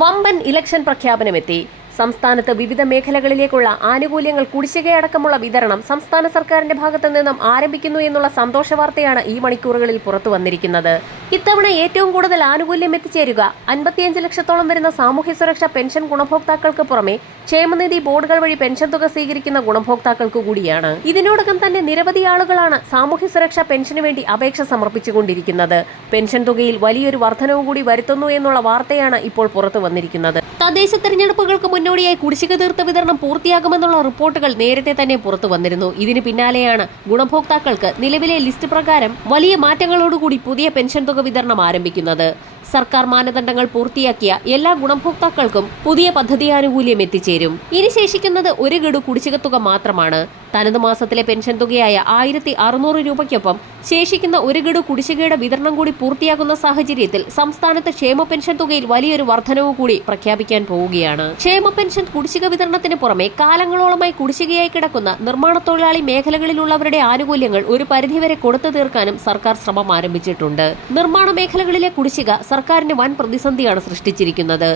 വമ്പൻ ഇലക്ഷൻ പ്രഖ്യാപനമെത്തി. സംസ്ഥാനത്ത് വിവിധ മേഖലകളിലേക്കുള്ള ആനുകൂല്യങ്ങൾ കുടിശ്ശികയടക്കമുള്ള വിതരണം സംസ്ഥാന സർക്കാരിന്റെ ഭാഗത്തു നിന്നും ആരംഭിക്കുന്നു എന്നുള്ള സന്തോഷ വാർത്തയാണ് ഈ മണിക്കൂറുകളിൽ പുറത്തു വന്നിരിക്കുന്നത്. ഇത്തവണ ഏറ്റവും കൂടുതൽ ആനുകൂല്യം എത്തിച്ചേരുക അൻപത്തിയഞ്ച് ലക്ഷത്തോളം വരുന്ന സാമൂഹ്യ സുരക്ഷാ പെൻഷൻ ഗുണഭോക്താക്കൾക്ക് പുറമെ ക്ഷേമനിധി ബോർഡുകൾ വഴി പെൻഷൻ തുക സ്വീകരിക്കുന്ന ഗുണഭോക്താക്കൾക്ക് കൂടിയാണ്. ഇതിനോടകം തന്നെ നിരവധി ആളുകളാണ് സാമൂഹ്യ സുരക്ഷാ പെൻഷന് വേണ്ടി അപേക്ഷ സമർപ്പിച്ചുകൊണ്ടിരിക്കുന്നത്. പെൻഷൻ തുകയിൽ വലിയൊരു വർധനവും കൂടി വരുത്തുന്നു എന്നുള്ള വാർത്തയാണ് ഇപ്പോൾ പുറത്തു വന്നിരിക്കുന്നത്. തദ്ദേശ തെരഞ്ഞെടുപ്പുകൾക്ക് മുന്നോടിയായി കുടിശ്ശിക തീർത്ത വിതരണം പൂർത്തിയാകുമെന്നുള്ള റിപ്പോർട്ടുകൾ നേരത്തെ തന്നെ പുറത്തു വന്നിരുന്നു. ഇതിന് പിന്നാലെയാണ് ഗുണഭോക്താക്കൾക്ക് നിലവിലെ ലിസ്റ്റ് പ്രകാരം വലിയ മാറ്റങ്ങളോടുകൂടി പുതിയ പെൻഷൻ തുക വിതരണം ആരംഭിക്കുന്നത്. സർക്കാർ മാനദണ്ഡങ്ങൾ പൂർത്തിയാക്കിയ എല്ലാ ഗുണഭോക്താക്കൾക്കും പുതിയ പദ്ധതി ആനുകൂല്യം എത്തിച്ചേരും. ഇനി ശേഷിക്കുന്നത് ഒരു ഗഡു കുടിശ്ശിക തുക മാത്രമാണ്. തനത് മാസത്തിലെ പെൻഷൻ തുകയായ ആയിരത്തി അറുന്നൂറ് രൂപയ്ക്കൊപ്പം ശേഷിക്കുന്ന ഒരു ഗഡു കുടിശ്ശികയുടെ വിതരണം കൂടി പൂർത്തിയാക്കുന്ന സാഹചര്യത്തിൽ സംസ്ഥാനത്ത് ക്ഷേമ പെൻഷൻ തുകയിൽ വലിയൊരു വർധനവ് കൂടി പ്രഖ്യാപിക്കാൻ പോവുകയാണ്. ക്ഷേമ പെൻഷൻ കുടിശ്ശിക വിതരണത്തിന് പുറമെ കാലങ്ങളോളമായി കുടിശ്ശികയായി കിടക്കുന്ന നിർമ്മാണ തൊഴിലാളി മേഖലകളിലുള്ളവരുടെ ആനുകൂല്യങ്ങൾ ഒരു പരിധിവരെ കൊടുത്തു തീർക്കാനും സർക്കാർ ശ്രമം ആരംഭിച്ചിട്ടുണ്ട്. നിർമ്മാണ മേഖലകളിലെ കുടിശ്ശിക സർക്കാരിന് വൻ പ്രതിസന്ധിയാണ് സൃഷ്ടിച്ചിരിക്കുന്നത്.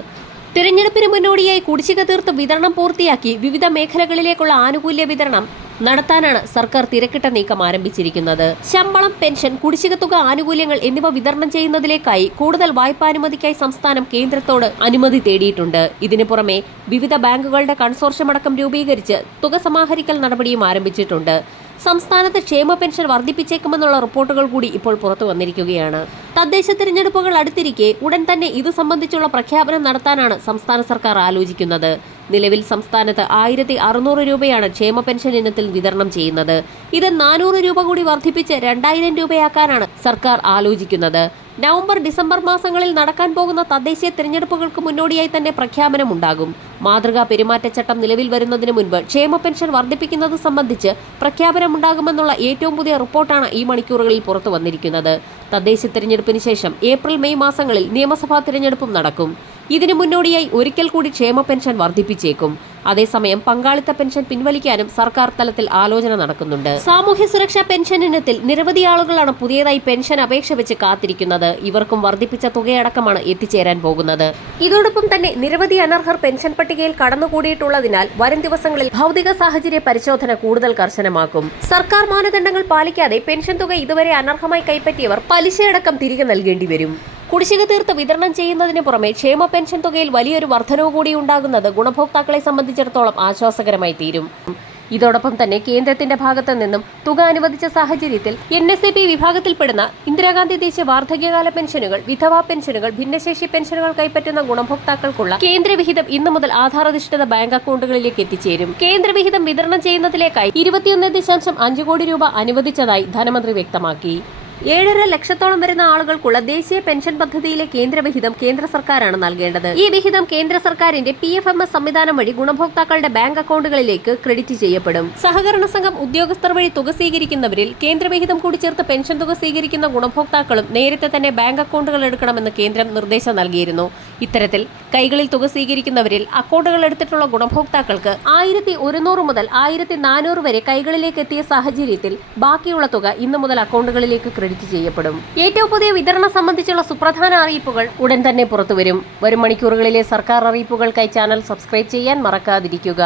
തിരഞ്ഞെടുപ്പിന് മുന്നോടിയായി കുടിശ്ശിക തീർത്ത് വിതരണം പൂർത്തിയാക്കി വിവിധ മേഖലകളിലേക്കുള്ള ആനുകൂല്യ വിതരണം നടത്താനാണ് സർക്കാർ തിരക്കിട്ട നീക്കം ആരംഭിച്ചിരിക്കുന്നത്. ശമ്പളം പെൻഷൻ കുടിശ്ശിക തുക ആനുകൂല്യങ്ങൾ എന്നിവ വിതരണം ചെയ്യുന്നതിലേക്കായി കൂടുതൽ വായ്പാനുമതിക്കായി സംസ്ഥാനം കേന്ദ്രത്തോട് അനുമതി തേടിയിട്ടുണ്ട്. ഇതിനു പുറമെ വിവിധ ബാങ്കുകളുടെ കൺസോർഷ്യം അടക്കം രൂപീകരിച്ച് തുക സമാഹരിക്കൽ നടപടിയും ആരംഭിച്ചിട്ടുണ്ട്. സംസ്ഥാനത്ത് ക്ഷേമ പെൻഷൻ വർദ്ധിപ്പിച്ചേക്കുമെന്നുള്ള റിപ്പോർട്ടുകൾ കൂടി ഇപ്പോൾ പുറത്തു വന്നിരിക്കുകയാണ്. തദ്ദേശ തിരഞ്ഞെടുപ്പുകൾ അടുത്തിരിക്കെ ഉടൻ തന്നെ ഇത് സംബന്ധിച്ചുള്ള പ്രഖ്യാപനം നടത്താനാണ് സംസ്ഥാന സർക്കാർ ആലോചിക്കുന്നത്. നിലവിൽ സംസ്ഥാനത്ത് ആയിരത്തി അറുന്നൂറ് രൂപയാണ് ക്ഷേമ പെൻഷൻ ഇനത്തിൽ വിതരണം ചെയ്യുന്നത്. ഇത് നാനൂറ് രൂപ കൂടി വർദ്ധിപ്പിച്ച് രണ്ടായിരം രൂപയാക്കാനാണ് സർക്കാർ ആലോചിക്കുന്നത്. നവംബർ ഡിസംബർ മാസങ്ങളിൽ നടക്കാൻ പോകുന്ന തദ്ദേശീയ തിരഞ്ഞെടുപ്പുകൾക്ക് മുന്നോടിയായി തന്നെ പ്രഖ്യാപനമുണ്ടാകും. മാതൃകാ പെരുമാറ്റച്ചട്ടം നിലവിൽ വരുന്നതിന് മുൻപ് ക്ഷേമ പെൻഷൻ വർദ്ധിപ്പിക്കുന്നത് സംബന്ധിച്ച് പ്രഖ്യാപനമുണ്ടാകുമെന്നുള്ള ഏറ്റവും പുതിയ റിപ്പോർട്ടാണ് ഈ മണിക്കൂറുകളിൽ പുറത്തു വന്നിരിക്കുന്നത്. തദ്ദേശ തിരഞ്ഞെടുപ്പിന് ശേഷം ഏപ്രിൽ മെയ് മാസങ്ങളിൽ നിയമസഭാ തിരഞ്ഞെടുപ്പും നടക്കും. ഇതിനു മുന്നോടിയായി ഒരിക്കൽ കൂടി ക്ഷേമ പെൻഷൻ വർദ്ധിപ്പിച്ചേക്കും. അതേസമയം പങ്കാളിത്ത പെൻഷൻ പിൻവലിക്കാനും സർക്കാർ തലത്തിൽ ആലോചന നടക്കുന്നുണ്ട്. സാമൂഹ്യ സുരക്ഷാ പെൻഷൻ ഇനത്തിൽ നിരവധി ആളുകളാണ് പുതിയതായി പെൻഷൻ അപേക്ഷ വെച്ച് കാത്തിരിക്കുന്നത്. ഇവർക്കും വർദ്ധിപ്പിച്ച തുകയടക്കമാണ് എത്തിച്ചേരാൻ പോകുന്നത്. ഇതോടൊപ്പം തന്നെ നിരവധി അനർഹർ പെൻഷൻ പട്ടികയിൽ കടന്നുകൂടിയിട്ടുള്ളതിനാൽ വരും ദിവസങ്ങളിൽ ഭൗതിക സാഹചര്യ പരിശോധന കൂടുതൽ കർശനമാക്കും. സർക്കാർ മാനദണ്ഡങ്ങൾ പാലിക്കാതെ പെൻഷൻ തുക ഇതുവരെ അനർഹമായി കൈപ്പറ്റിയവർ പലിശയടക്കം തിരികെ നൽകേണ്ടി വരും. കുടിശ്ശിക തീർത്ത് വിതരണം ചെയ്യുന്നതിന് പുറമെ ക്ഷേമ പെൻഷൻ തുകയിൽ വലിയൊരു വർധനവ് കൂടി ഉണ്ടാകുന്നത് ഗുണഭോക്താക്കളെ സംബന്ധിച്ചിടത്തോളം ആശ്വാസകരമായി തീരും. ഇതോടൊപ്പം തന്നെ കേന്ദ്രത്തിന്റെ ഭാഗത്തു നിന്നും തുക അനുവദിച്ച സാഹചര്യത്തിൽ എൻ എസ് എ പി വിഭാഗത്തിൽപ്പെടുന്ന ഇന്ദിരാഗാന്ധി ദേശീയ വാർദ്ധക്യകാല പെൻഷനുകൾ വിധവാ പെൻഷനുകൾ ഭിന്നശേഷി പെൻഷനുകൾ കൈപ്പറ്റുന്ന ഗുണഭോക്താക്കൾക്കുള്ള കേന്ദ്രവിഹിതം ഇന്നു മുതൽ ആധാരധിഷ്ഠിത ബാങ്ക് അക്കൗണ്ടുകളിലേക്ക് എത്തിച്ചേരും. കേന്ദ്രവിഹിതം വിതരണം ചെയ്യുന്നതിലേക്കായി ഇരുപത്തിയൊന്ന് ദശാംശം അഞ്ച് കോടി രൂപ അനുവദിച്ചതായി ധനമന്ത്രി വ്യക്തമാക്കി. ഏഴര ലക്ഷത്തോളം വരുന്ന ആളുകൾക്കുള്ള ദേശീയ പെൻഷൻ പദ്ധതിയിലെ കേന്ദ്രവിഹിതം കേന്ദ്ര സർക്കാരാണ് നൽകേണ്ടത്. ഈ വിഹിതം കേന്ദ്ര സർക്കാരിന്റെ പി എഫ് എം എസ് സംവിധാനം വഴി ഗുണഭോക്താക്കളുടെ ബാങ്ക് അക്കൗണ്ടുകളിലേക്ക് ക്രെഡിറ്റ് ചെയ്യപ്പെടും. സഹകരണ സംഘം ഉദ്യോഗസ്ഥർ വഴി തുക സ്വീകരിക്കുന്നവരിൽ കേന്ദ്രവിഹിതം കൂടി ചേർത്ത് പെൻഷൻ തുക സ്വീകരിക്കുന്ന ഗുണഭോക്താക്കളും നേരത്തെ തന്നെ ബാങ്ക് അക്കൗണ്ടുകൾ എടുക്കണമെന്ന് കേന്ദ്രം നിർദ്ദേശം നൽകിയിരുന്നു. ഇത്തരത്തിൽ കൈകളിൽ തുക സ്വീകരിക്കുന്നവരിൽ അക്കൗണ്ടുകൾ എടുത്തിട്ടുള്ള ഗുണഭോക്താക്കൾക്ക് ആയിരത്തി ഒരുന്നൂറ് മുതൽ ആയിരത്തി നാനൂറ് വരെ കൈകളിലേക്ക് എത്തിയ സാഹചര്യത്തിൽ ബാക്കിയുള്ള തുക ഇന്നു മുതൽ അക്കൗണ്ടുകളിലേക്ക് ക്രെഡിറ്റ് ചെയ്യപ്പെടും. ഏറ്റവും പുതിയ വിതരണം സംബന്ധിച്ചുള്ള സുപ്രധാന അറിയിപ്പുകൾ ഉടൻ തന്നെ പുറത്തുവരും. വരും മണിക്കൂറുകളിലെ സർക്കാർ അറിയിപ്പുകൾക്കായി ചാനൽ സബ്സ്ക്രൈബ് ചെയ്യാൻ മറക്കാതിരിക്കുക.